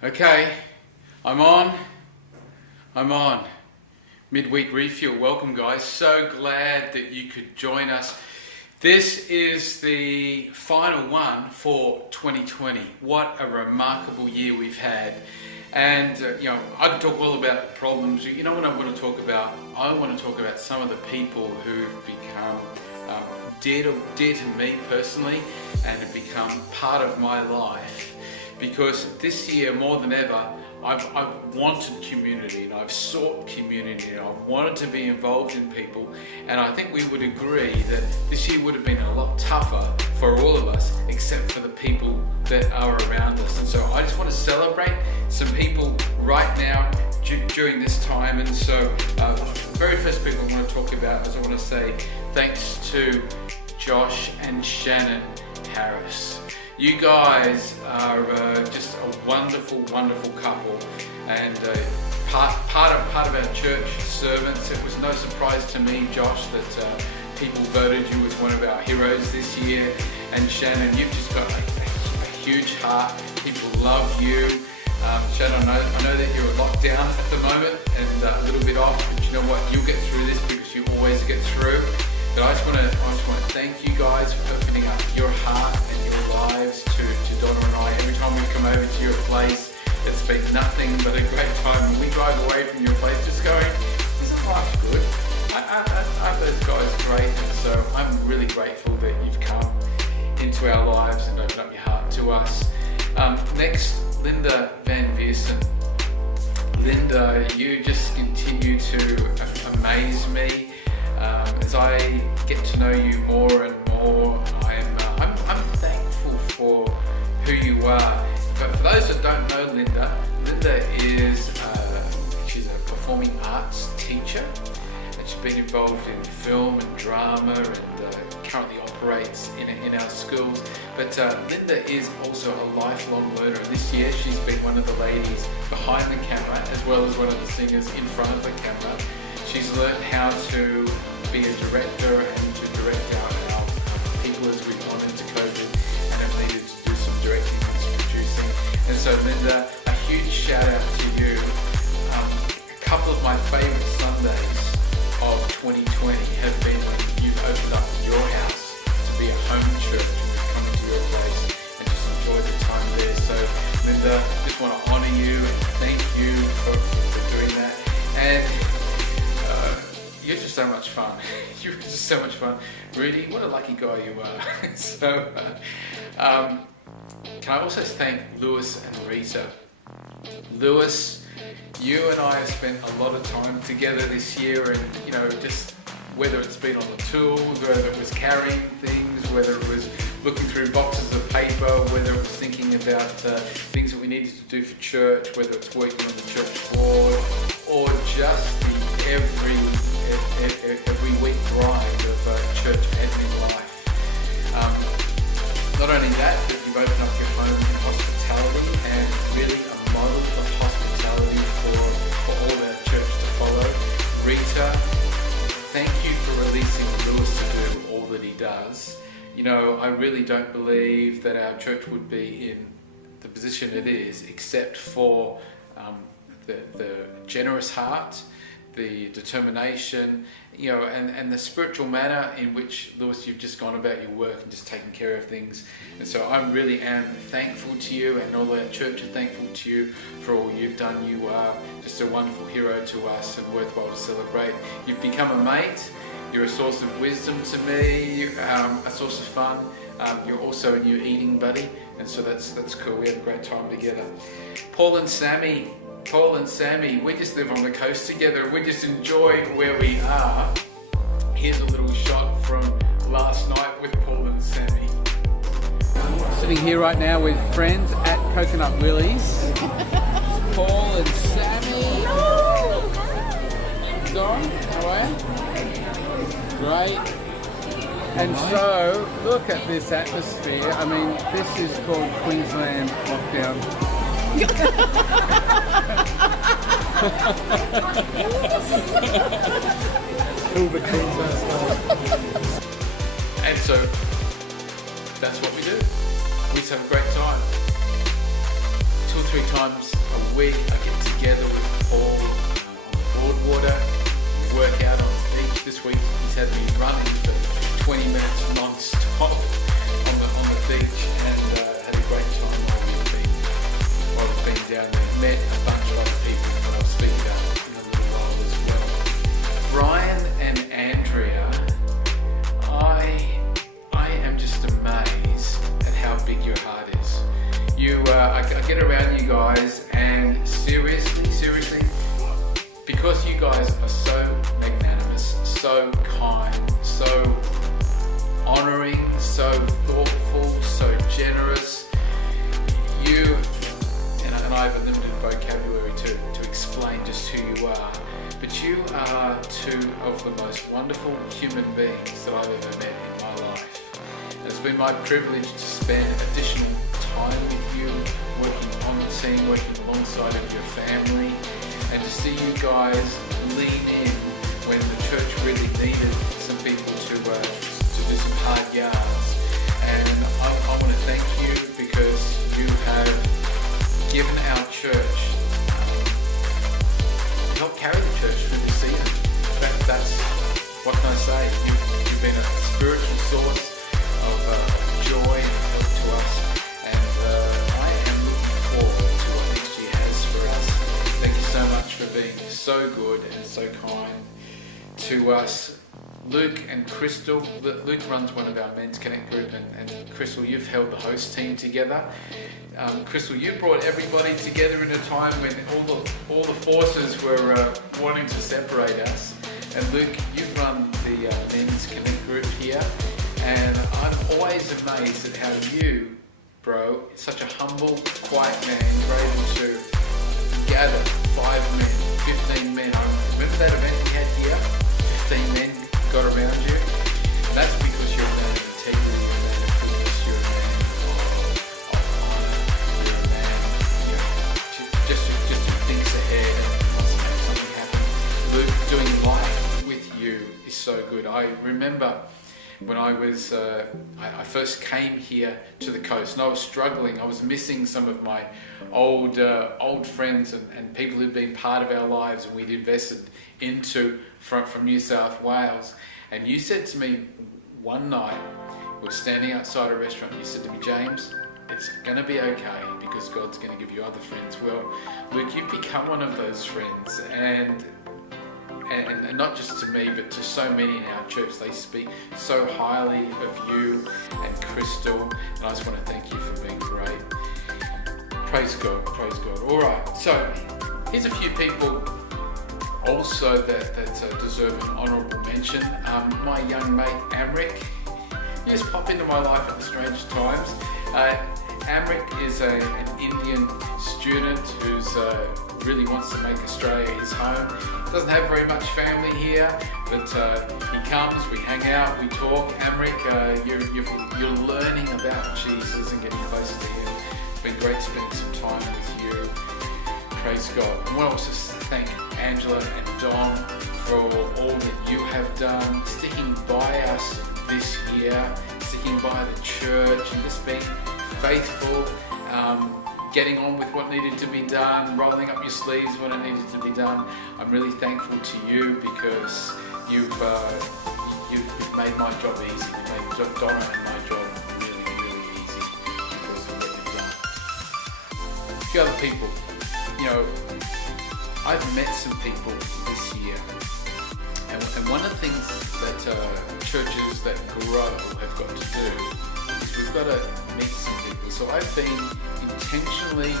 Okay, I'm on. Midweek Refuel. Welcome, guys. So glad that you could join us. This is the final one for 2020. What a remarkable year we've had. And, I could talk all about problems. You know what I want to talk about? I want to talk about some of the people who've become dear to me personally and have become part of my life. Because this year, more than ever, I've wanted community and I've sought community and I've wanted to be involved in people, and I think we would agree that this year would have been a lot tougher for all of us except for the people that are around us. And so I just want to celebrate some people right now during this time. And so the very first people I want to talk about is I want to say thanks to Josh and Shannon Harris. You guys are just a wonderful, wonderful couple, and part of our church servants. It was no surprise to me, Josh, that people voted you as one of our heroes this year. And Shannon, you've just got a huge heart. People love you. Shannon, I know that you're locked down at the moment and a little bit off, but you know what? You'll get through this because you always get through. But I just want to thank you guys for opening up your heart and your lives to Donna and I. Every time we come over to your place, it's been nothing but a great time. When we drive away from your place, just going, isn't life good? Aren't those guys great? And so I'm really grateful that you've come into our lives and opened up your heart to us. Next, Linda Van Viersen. Linda, you just continue to amaze me. As I get to know you more and more, I'm thankful for who you are. But for those that don't know Linda is she's a performing arts teacher, and she's been involved in film and drama, and currently operates in our schools. But Linda is also a lifelong learner, and this year she's been one of the ladies behind the camera as well as one of the singers in front of the camera. She's learned how to be a director and to direct our people as we've gone into COVID and have needed to do some directing and some producing. And so Linda, a huge shout out to you. A couple of my favourite Sundays of 2020 have been when you've opened up your house to be a home church and we've come into your place and just enjoy the time there. So Linda, just want to honour you and thank you for doing that. And you're just so much fun. You're just so much fun. Rudy, what a lucky guy you are. So, can I also thank Lewis and Rita? Lewis, you and I have spent a lot of time together this year, and just whether it's been on the tools, whether it was carrying things, whether it was looking through boxes of paper, whether it was thinking about things that we needed to do for church, whether it's working on the church board, or just the every week grind of church admin life. Not only that, but you've opened up your home in hospitality and really a model of hospitality for all of our church to follow. Rita, thank you for releasing Lewis to do all that he does. I really don't believe that our church would be in the position it is except for the generous heart, the determination, and the spiritual manner in which, Lewis, you've just gone about your work and just taken care of things. And so I really am thankful to you, and all our church are thankful to you for all you've done. You are just a wonderful hero to us and worthwhile to celebrate. You've become a mate. You're a source of wisdom to me, a source of fun. You're also a new eating buddy, and so that's cool. We have a great time together. Paul and Sammy, we just live on the coast together. We just enjoy where we are. Here's a little shot from last night with Paul and Sammy. Sitting here right now with friends at Coconut Willie's. Paul and Sammy. Don, how are you? Great. And so, look at this atmosphere. I mean, this is called Queensland lockdown. And so that's what we do. We just have a great time. Till 3 times a week I get together with Paul on the Broadwater, work out on the beach. This week he's had me running for 20 minutes non-stop on the beach, and had a great time while we've been down there. Met a bunch of other people that I'll speak about in a little while as well. Brian and Andrea, I am just amazed at how big your heart is. I get around you guys, and seriously, because you guys are so magnanimous, so kind, so honouring, so thoughtful, so generous, and I have a limited vocabulary to explain just who you are, but you are 2 of the most wonderful human beings that I've ever met in my life. And it's been my privilege to spend additional time with you, working on the team, working alongside of your family, and to see you guys lean in when the church really needed some people to do some hard yards. And I want to thank you because you have given our church, help carry the church through this season. That's what can I say? You've been a spiritual source of joy and help to us, and I am looking forward to what next year has for us. Thank you so much for being so good and so kind to us. Luke and Crystal. Luke runs one of our Men's Connect group, and Crystal, you've held the host team together. Crystal, you brought everybody together in a time when all the forces were wanting to separate us. And Luke, you've run the Men's Connect group here, and I'm always amazed at how you, bro, such a humble, quiet man, you're able to gather 5 men, 15 men. I remember that event we had here, 15 men got around you. That's because you're a man of integrity, you're a man of goodness, you're a man of honor, you're a man, just who thinks ahead and wants to make something happen. Luke, doing life with you is so good. I remember when I was, I first came here to the coast, and I was struggling. I was missing some of my old friends and people who'd been part of our lives, and we'd invested into from New South Wales. And you said to me one night, we were standing outside a restaurant, and you said to me, James, it's going to be okay because God's going to give you other friends. Well, Luke, you've become one of those friends, and not just to me, but to so many in our church. They speak so highly of you and Crystal, and I just want to thank you for being great. Praise God, praise God. All right, so here's a few people also that deserve an honourable mention. My young mate Amric, he just popped into my life at strange times. Amric is an Indian student who's really wants to make Australia his home. Doesn't have very much family here, but he comes, we hang out, we talk. Amric, you're learning about Jesus and getting closer to him. It's been great spending some time with you. Praise God. And I want to also thank Angela and Dom for all that you have done, sticking by us this year, sticking by the church, and just being faithful, getting on with what needed to be done, rolling up your sleeves when it needed to be done. I'm really thankful to you because you've made my job easy. You made Donna and my job really, really easy because of what you've done. A few other people. I've met some people this year, and one of the things that churches that grow have got to do is we've got to meet some people. So I've been intentionally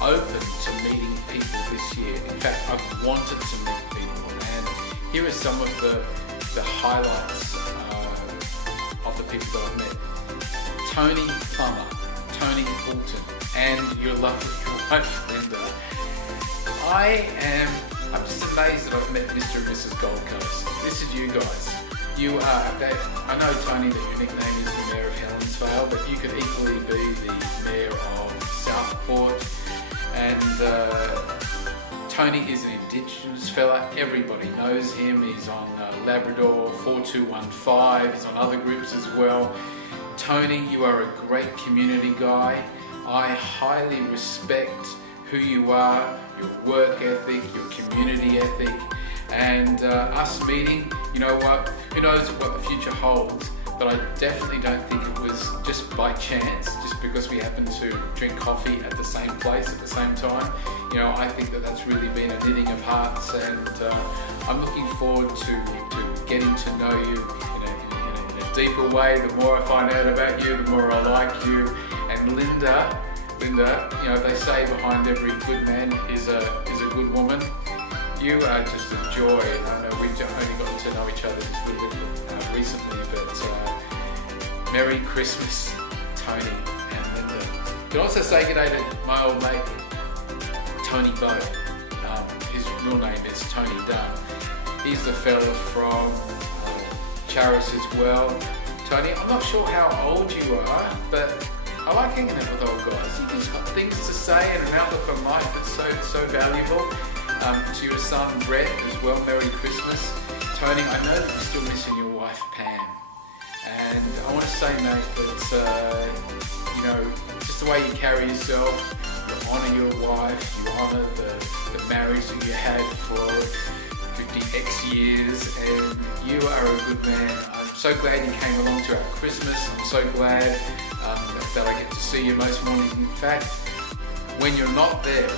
open to meeting people this year. In fact, I've wanted to meet people, and here are some of the highlights of the people that I've met. Tony Plummer, Tony Poulton, and your lovely wife Linda. I'm just amazed that I've met Mr. and Mrs. Gold Coast. This is you guys. You are, I know, Tony, that your nickname is the Mayor of Helensvale, but you could equally be the Mayor of Southport. And Tony is an Indigenous fella. Everybody knows him. He's on Labrador 4215. He's on other groups as well. Tony, you are a great community guy. I highly respect who you are, your work ethic, your community ethic, and us meeting, you know what, who knows what the future holds, but I definitely don't think it was just by chance, just because we happened to drink coffee at the same place at the same time. You know, I think that that's really been a knitting of hearts, and I'm looking forward to getting to know you in a deeper way. The more I find out about you, the more I like you. And Linda, you know, they say behind every good man is a good woman. You are just a joy. I know we've only gotten to know each other just a little bit recently, but Merry Christmas, Tony and Linda. You can also say good day to my old mate, Tony Bow. His real name is Tony Dunn. He's the fella from Charis as well. Tony, I'm not sure how old you are, but I like hanging out with old guys. You just got things to say and an outlook on life that's so valuable. To your son Brett as well, Merry Christmas. Tony, I know that you're still missing your wife Pam, and I want to say, mate, that you know, just the way you carry yourself, you honour your wife, you honour the marriage that you had for 50x years, and you are a good man. I'm so glad you came along to our Christmas. I'm so glad that I get to see you most mornings. In fact, when you're not there,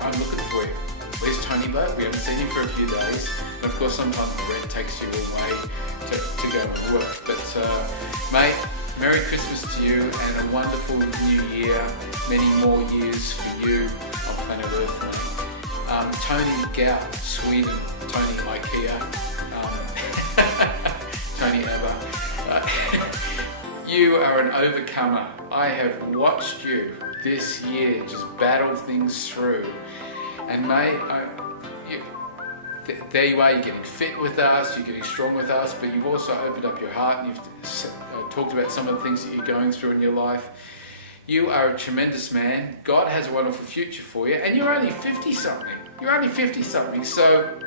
I'm looking for you. Where's Tony Bow? We haven't seen him for a few days. And of course, sometimes Brett takes you away to go to work. But mate, Merry Christmas to you and a wonderful new year. Many more years for you on planet Earth, mate. Tony Gout, Sweden. Tony IKEA. Tony Eber. You are an overcomer. I have watched you this year just battle things through. And mate, there you are, you're getting fit with us, you're getting strong with us, but you've also opened up your heart and you've talked about some of the things that you're going through in your life. You are a tremendous man. God has a wonderful future for you, and you're only 50-something. You're only 50-something, so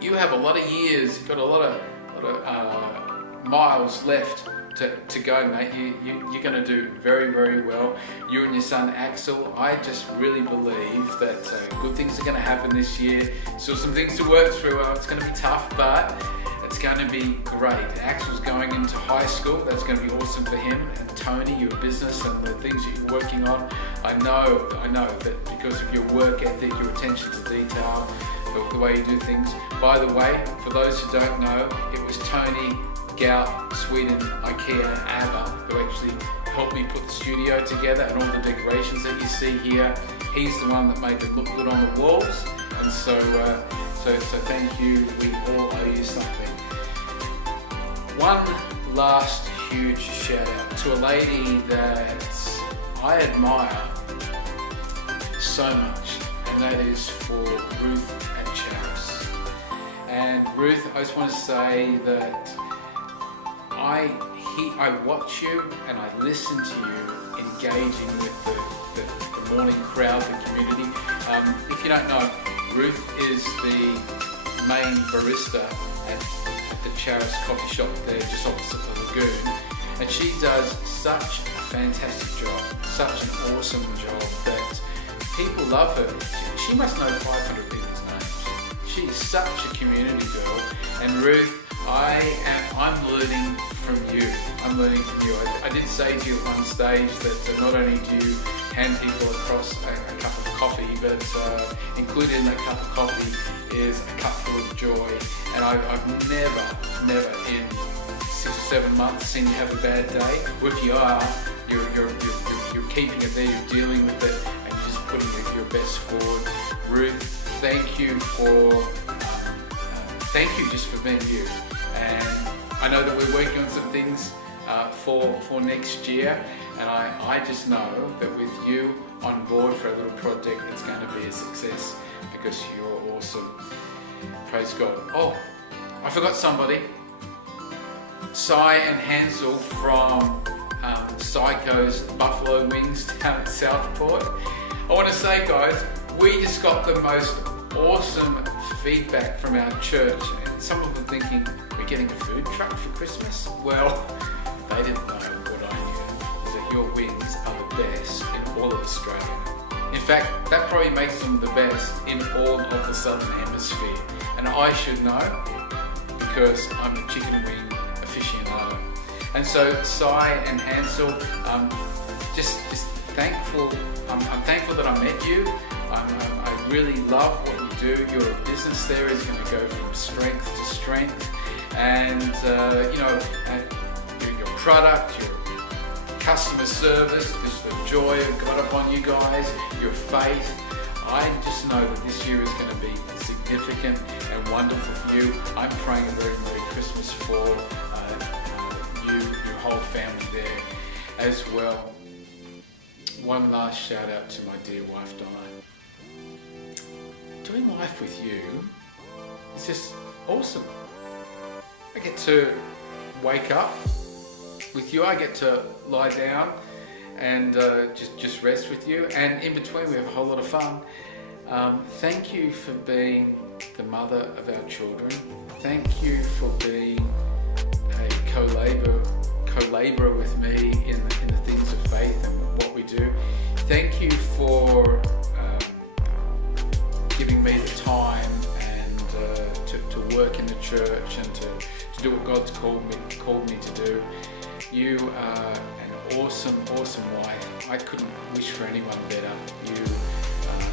you have a lot of years, got a lot of miles left to go, mate. You're going to do very, very well. You and your son Axel, I just really believe that good things are going to happen this year. Still some things to work through. It's going to be tough, but it's going to be great. Axel's going into high school. That's going to be awesome for him. And Tony, your business and the things that you're working on, I know that because of your work ethic, your attention to detail, the way you do things. By the way, for those who don't know, it was Tony Gout, Sweden, IKEA, ABBA, who actually helped me put the studio together and all the decorations that you see here. He's the one that made it look good on the walls, and so thank you. We all owe you something. One last huge shout out to a lady that I admire so much, and that is for Ruth at Charis. And Ruth, I just want to say that I watch you and I listen to you engaging with the morning crowd, the community. If you don't know, Ruth is the main barista at the Charis coffee shop there just opposite the lagoon, and she does such a fantastic job, such an awesome job that people love her. She must know 500 people's names. She's such a community girl, and Ruth, I'm learning from you. I'm learning from you. I did say to you at one stage that not only do you hand people across a cup of coffee, but included in that cup of coffee is a cup full of joy. And I've never in 6 or 7 months seen you have a bad day. Or if you are, you're keeping it there, you're dealing with it, and you're just putting your best forward. Ruth, thank you just for being you. And I know that we're working on some things for next year, and I just know that with you on board for a little project, it's going to be a success because you're awesome. Praise God. Oh, I forgot somebody. Cy and Hansel from Psycho's Buffalo Wings down at Southport. I want to say, guys, we just got the most awesome feedback from our church, and some of them thinking, we're getting a food truck for Christmas? Well, they didn't know what I knew. that your wings are the best in all of Australia. In fact, that probably makes them the best in all of the Southern Hemisphere. And I should know because I'm a chicken wing aficionado. And so, Sai and Hansel, just thankful. I'm thankful that I met you. I really love what you do. Your business there is going to go from strength to strength, and your product, your customer service, just the joy of God upon you guys, your faith. I just know that this year is going to be significant and wonderful for you. I'm praying a very Merry Christmas for you, your whole family there as well. One last shout out to my dear wife Donna. Doing life with you is just awesome. I get to wake up with you. I get to lie down and just rest with you. And in between, we have a whole lot of fun. Thank you for being the mother of our children. Thank you for being a co-laborer with me in the things of faith and what we do. Thank you for giving me the time and to work in the church and to do what God's called me to do. You are an awesome wife. I couldn't wish for anyone better. You are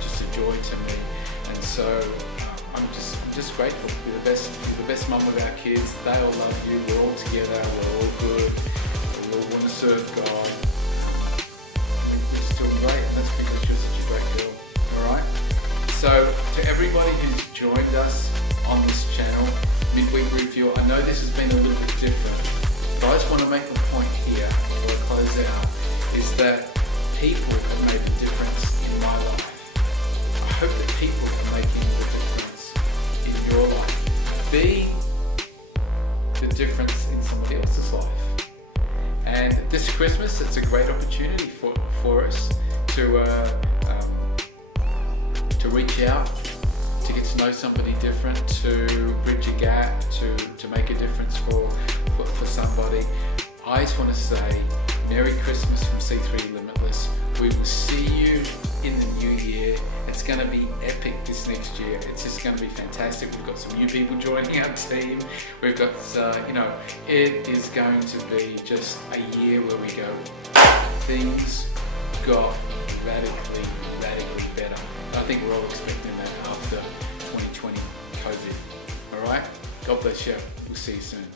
just a joy to me, and so I'm just grateful. You're the best mum of our kids. They all love you. We're all together. We're all good. We all want to serve God. We're just doing great. That's because you're such a great girl. All right. So to everybody who's joined us on this channel, Midweek Refuel, I know this has been a little bit different, but I just want to make the point here before I close out, is that people have made a difference in my life. I hope that people are making the difference in your life. Be the difference in somebody else's life. And this Christmas, it's a great opportunity for us to reach out, to get to know somebody different, to bridge a gap, to make a difference for somebody. I just want to say Merry Christmas from C3 Limitless. We will see you in the new year. It's going to be epic this next year. It's just going to be fantastic. We've got some new people joining our team. We've got, it is going to be just a year where we go, things got radically better. I think we're all expecting that after 2020 COVID. All right? God bless you. We'll see you soon.